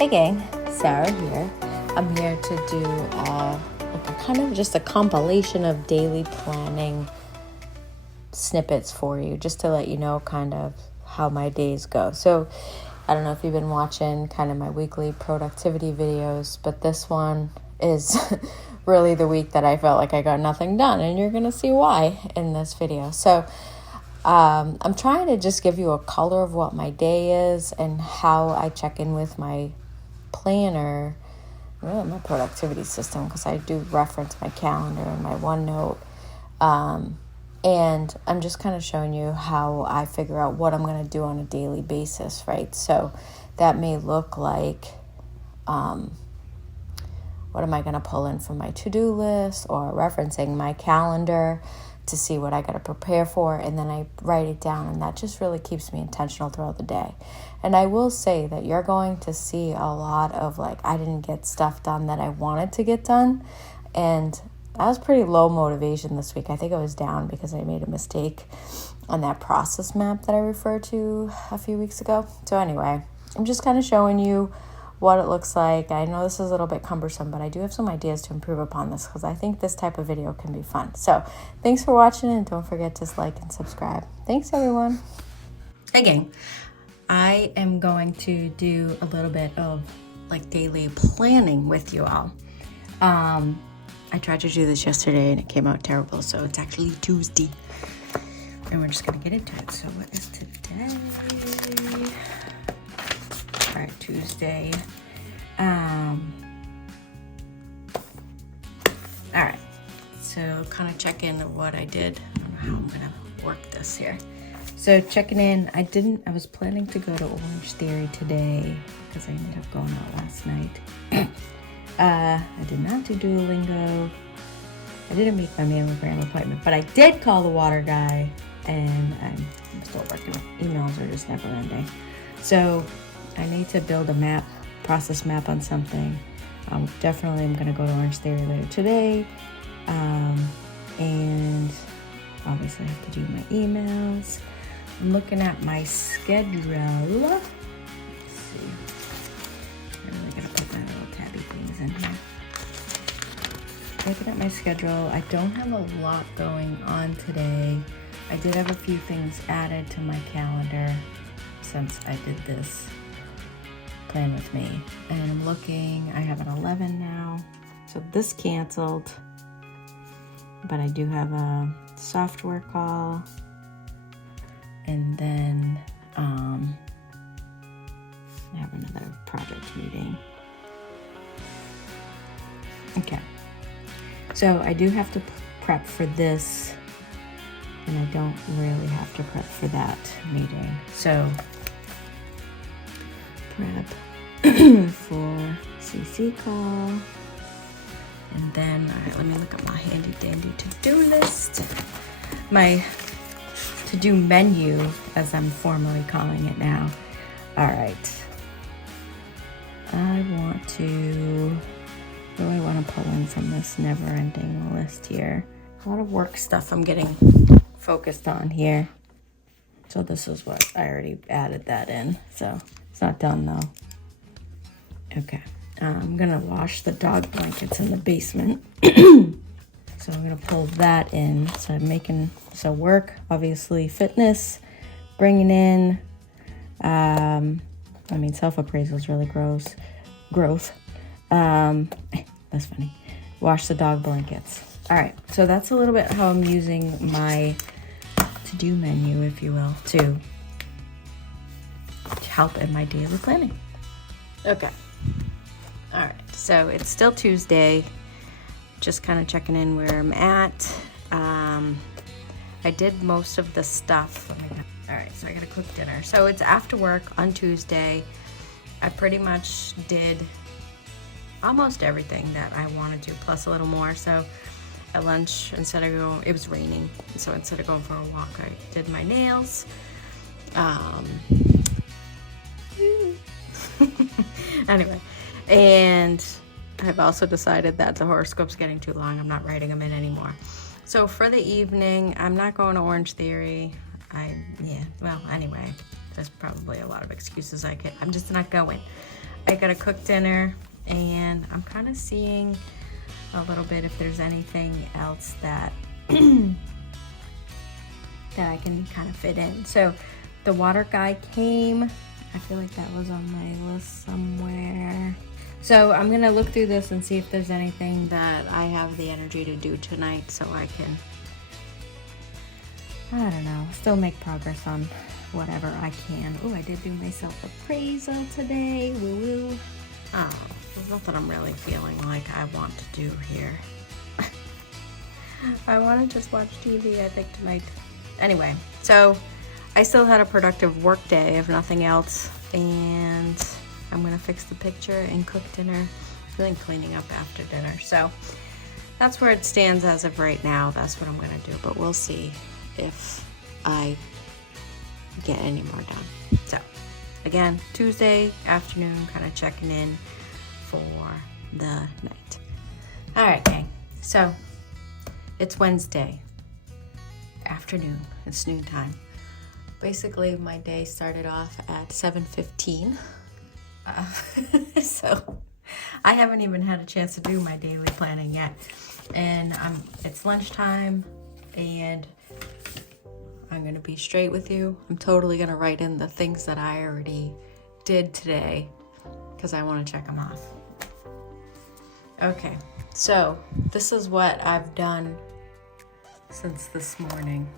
Hey gang, Sarah here. I'm here to do kind of just a compilation of daily planning snippets for you, just to let you know kind of how my days go. So I don't know if you've been watching kind of my weekly productivity videos, but this one is really the week that I felt like I got nothing done, and you're going to see why in this video. So I'm trying to just give you a color of what my day is and how I check in with my planner, really my productivity system, because I do reference my calendar and my OneNote. And I'm just kind of showing you how I figure out what I'm going to do on a daily basis, right? So that may look like, what am I going to pull in from my to-do list, or referencing my calendar to see what I got to prepare for, and then I write it down, and that just really keeps me intentional throughout the day. And I will say that you're going to see a lot of I didn't get stuff done that I wanted to get done, and I was pretty low motivation this week. I think I was down because I made a mistake on that process map that I referred to a few weeks ago. So anyway, I'm just kind of showing you what it looks like. I know this is a little bit cumbersome, but I do have some ideas to improve upon this because I think this type of video can be fun. So thanks for watching, and don't forget to like and subscribe. Thanks, everyone. Hey, gang. I am going to do a little bit of daily planning with you all. I tried to do this yesterday and it came out terrible, so it's actually Tuesday. And we're just gonna get into it. So what is today? All right, Tuesday. All right, so kind of check in of what I did. I don't know how I'm gonna work this here. So checking in, I was planning to go to Orange Theory today because I ended up going out last night. I did not do Duolingo. I didn't make my mammogram appointment, but I did call the water guy, and I'm still working. Emails are just never ending. So I need to build a process map on something. Definitely I'm going to go to Orange Theory later today. And obviously I have to do my emails. I'm looking at my schedule. Let's see. I'm really going to put my little tabby things in here. Looking at my schedule, I don't have a lot going on today. I did have a few things added to my calendar since I did this plan with me. And I'm looking, I have an 11 now. So this canceled, but I do have a software call. And then I have another project meeting. Okay. So I do have to prep for this, and I don't really have to prep for that meeting. So prep for CC call. And then, all right, let me look at my handy dandy to-do list. My to-do menu, as I'm formally calling it now. All right. What do I want to pull in from this never-ending list here? A lot of work stuff I'm getting focused on here. So this is what I already added that in. So it's not done though. Okay. I'm gonna wash the dog blankets in the basement. So I'm gonna pull that in. So I'm making, work, obviously fitness, bringing in, self-appraisal is really growth. That's funny. Wash the dog blankets. All right, so that's a little bit how I'm using my to-do menu, if you will, to help in my daily planning. Okay. All right, so it's still Tuesday. Just kind of checking in where I'm at. I did most of the stuff. All right, so I gotta cook dinner. So it's after work on Tuesday. I pretty much did almost everything that I want to do, plus a little more. So at lunch, it was raining, so instead of going for a walk, I did my nails. Anyway, and I've also decided that the horoscope's getting too long. I'm not writing them in anymore. So for the evening, I'm not going to Orange Theory. Anyway, there's probably a lot of excuses I'm just not going. I gotta cook dinner, and I'm kind of seeing a little bit if there's anything else that that I can kind of fit in. So the water guy came. I feel like that was on my list somewhere. So I'm gonna look through this and see if there's anything that I have the energy to do tonight, so I can, I don't know, still make progress on whatever I can. Oh, I did do my self-appraisal today. Woo woo. Oh, there's nothing I'm really feeling like I want to do here. I want to just watch TV, I think, tonight. Anyway, so I still had a productive work day, if nothing else, and I'm gonna fix the picture and cook dinner, then cleaning up after dinner. So that's where it stands as of right now. That's what I'm gonna do, but we'll see if I get any more done. So again, Tuesday afternoon, kind of checking in for the night. All right, gang. So it's Wednesday afternoon. It's noon time. Basically, my day started off at 7:15. So I haven't even had a chance to do my daily planning yet. And it's lunchtime, and I'm gonna be straight with you. I'm totally gonna write in the things that I already did today because I want to check them off. Okay, so this is what I've done since this morning.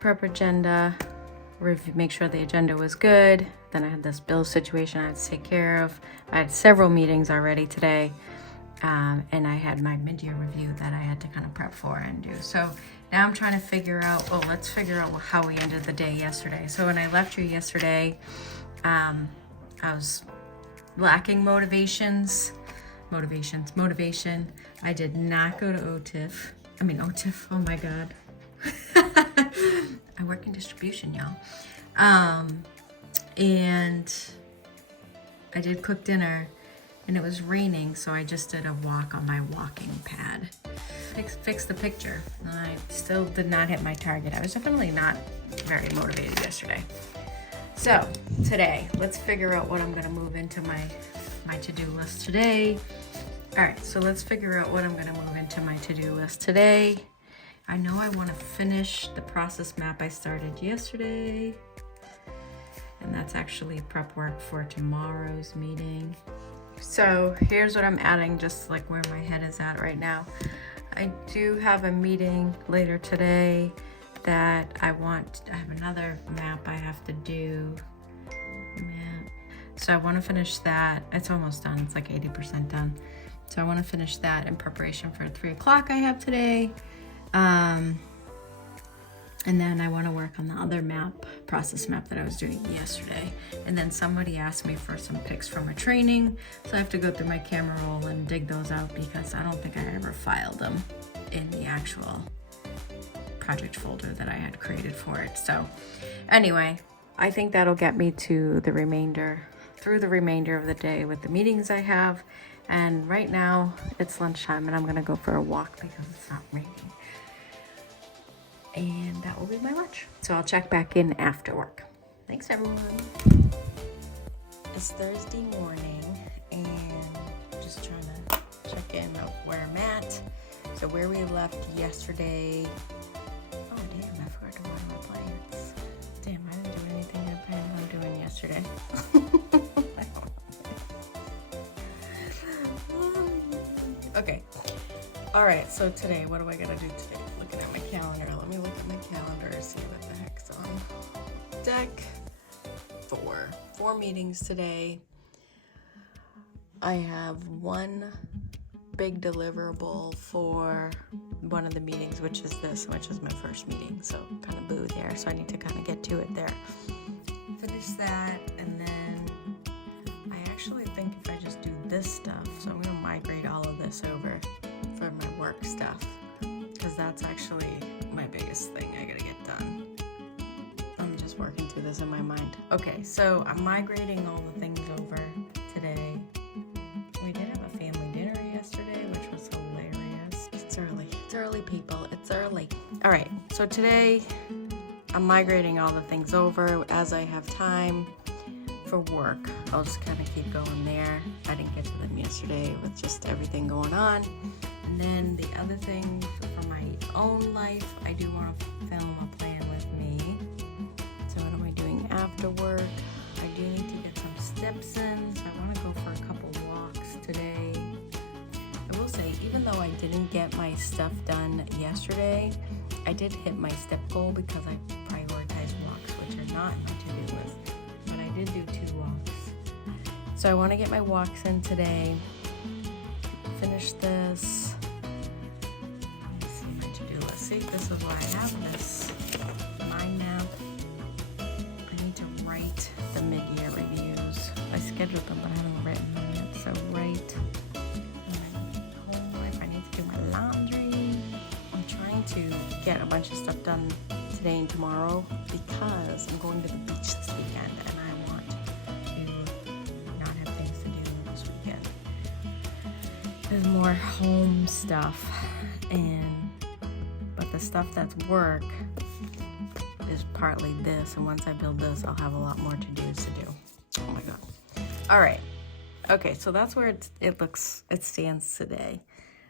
Prep agenda, make sure the agenda was good. Then I had this bill situation I had to take care of. I had several meetings already today, and I had my mid-year review that I had to kind of prep for and do. So now I'm trying to figure out, let's figure out how we ended the day yesterday. So when I left you yesterday, I was lacking motivation. I did not go to OTIF, oh my God. I work in distribution, y'all. And I did cook dinner, and it was raining, so I just did a walk on my walking pad. Fix the picture. I still did not hit my target. I was definitely not very motivated yesterday. So today, let's figure out what I'm gonna move into my to-do list today. All right, so let's figure out what I'm gonna move into my to-do list today. I know I want to finish the process map I started yesterday, and that's actually prep work for tomorrow's meeting. So here's what I'm adding, just like where my head is at right now. I do have a meeting later today that I have another map I have to do. So I want to finish that. It's almost done. It's like 80% done. So I want to finish that in preparation for 3 o'clock I have today. And then I want to work on the other process map that I was doing yesterday. And then somebody asked me for some pics from a training, so I have to go through my camera roll and dig those out because I don't think I ever filed them in the actual project folder that I had created for it. So anyway, I think that'll get me to through the remainder of the day with the meetings I have. And right now it's lunchtime, and I'm gonna go for a walk because it's not raining. And that will be my lunch. So I'll check back in after work. Thanks, everyone. It's Thursday morning, and just trying to check in of where I'm at. So where we left yesterday. Oh, damn, I forgot to water my plants. Damn, I didn't do anything I planned on doing yesterday. Okay. All right, so today, what do I gotta do today? Looking at my calendar. Let me look at my calendar and see what the heck's on deck. 4 meetings today. I have one big deliverable for one of the meetings, which is my first meeting. So kind of boo there. So I need to kind of get to it there. Finish that, and then I actually think if I just do this stuff, so I'm gonna migrate all of this over for my work stuff, because that's actually my biggest thing I gotta get done. I'm just working through this in my mind. Okay, so I'm migrating all the things over today. We did have a family dinner yesterday, which was hilarious. It's early people, it's early. All right, so today I'm migrating all the things over as I have time. for work, I'll just kind of keep going there. I didn't get to them yesterday with just everything going on. And then the other thing for my own life, I do want to film a plan with me. So what am I doing after work? I do need to get some steps in. So I want to go for a couple walks today. I will say, even though I didn't get my stuff done yesterday, I did hit my step goal because I prioritized walks, which are not in my to-do list. But I did do 2 walks. So I want to get my walks in today. Finish this. Let me see my to-do list. See, this is why I have this mind map. I need to write the mid-year reviews. I scheduled them, but I haven't written them yet. So write home life. I need to do my laundry. I'm trying to get a bunch of stuff done today and tomorrow because I'm going to the beach this weekend and I want to not have things to do this weekend. There's more home stuff, but the stuff that's work is partly this, and once I build this, I'll have a lot more to-dos to do. Oh my god. All right. Okay, so that's where it stands today.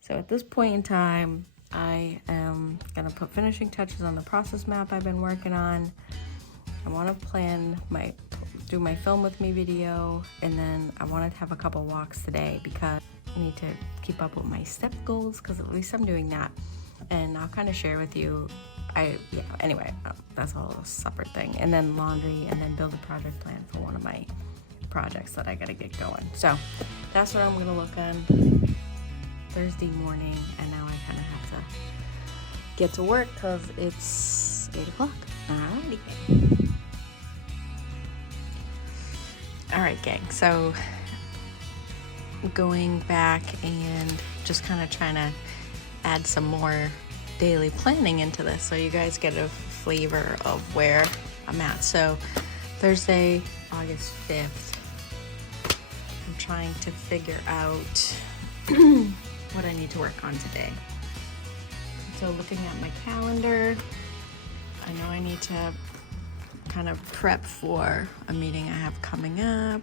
So at this point in time, I am gonna put finishing touches on the process map I've been working on. I want to do my film with me video, and then I want to have a couple walks today because I need to keep up with my step goals, because at least I'm doing that. And I'll kind of share with you. Anyway, that's a whole separate thing. And then laundry, and then build a project plan for one of my projects that I gotta get going. So that's what I'm gonna look on Thursday morning, and now I kind of have to get to work because it's 8 o'clock. Alrighty. Alright, gang, so going back and just kind of trying to add some more daily planning into this so you guys get a flavor of where I'm at. So Thursday, August 5th, I'm trying to figure out what I need to work on today. So looking at my calendar, I know I need to kind of prep for a meeting I have coming up.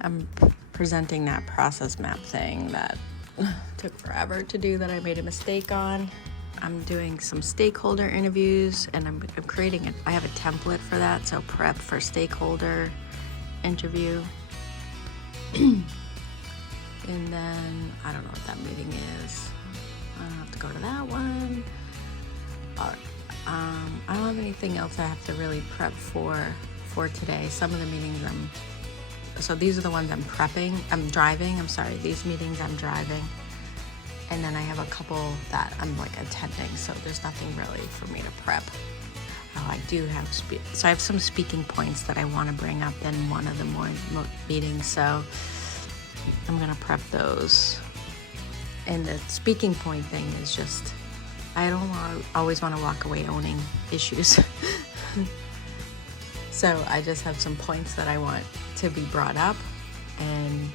I'm presenting that process map thing that took forever to do, that I made a mistake on. I'm doing some stakeholder interviews, and I'm creating I have a template for that, so prep for stakeholder interview. And then I don't know what that meeting is. I don't have to go to that one. I don't have anything else I have to really prep for today. Some of the meetings so these are the ones I'm prepping. These meetings I'm driving. And then I have a couple that I'm like attending, so there's nothing really for me to prep. Oh, I do have so I have some speaking points that I want to bring up in one of the more meetings, so I'm gonna prep those. And the speaking point thing is just, I don't always want to walk away owning issues. So I just have some points that I want to be brought up, and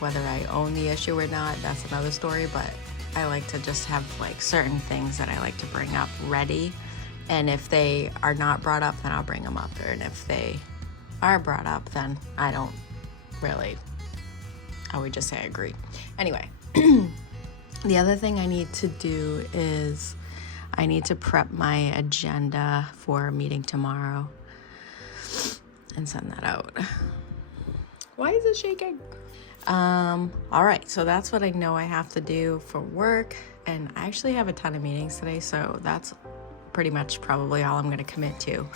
whether I own the issue or not, that's another story, but I like to just have like certain things that I like to bring up ready, and if they are not brought up, then I'll bring them up, and if they are brought up, then I would just say I agree. Anyway, the other thing I need to do is I need to prep my agenda for a meeting tomorrow and send that out. Why is it shaking? All right, so that's what I know I have to do for work, and I actually have a ton of meetings today, so that's pretty much probably all I'm going to commit to,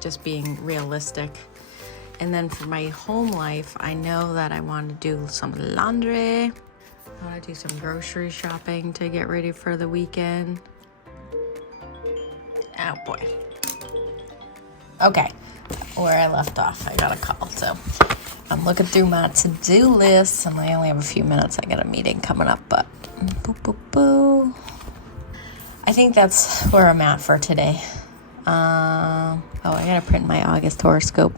just being realistic. And then for my home life, I know that I want to do some laundry. I want to do some grocery shopping to get ready for the weekend. Oh boy. Okay, where I left off, I got a call, so I'm looking through my to-do list, and I only have a few minutes. I got a meeting coming up, but I think that's where I'm at for today. I gotta print my August horoscope.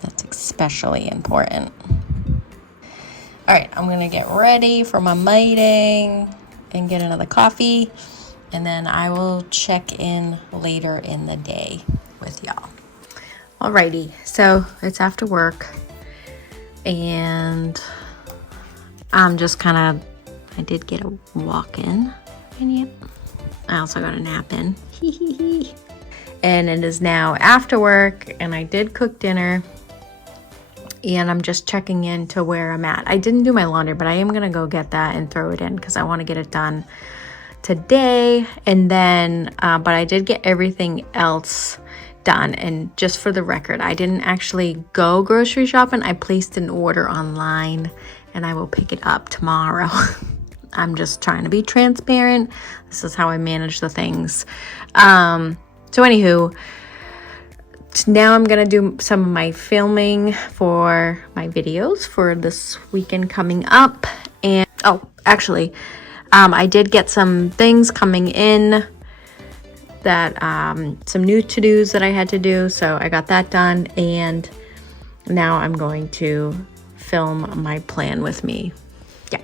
That's especially important. All right, I'm gonna get ready for my meeting and get another coffee, and then I will check in later in the day with y'all. Alrighty, so it's after work and I'm just kind of, I did get a walk in and yep, I also got a nap in. And it is now after work and I did cook dinner and I'm just checking in to where I'm at. I didn't do my laundry, but I am gonna go get that and throw it in because I want to get it done today. And then, but I did get everything else done. And just for the record, I didn't actually go grocery shopping. I placed an order online and I will pick it up tomorrow. I'm just trying to be transparent. This is how I manage the things. So anywho, now I'm gonna do some of my filming for my videos for this weekend coming up. And oh, actually, I did get some things coming in that some new to-dos that I had to do, so I got that done, and now I'm going to film my plan with me. Yeah.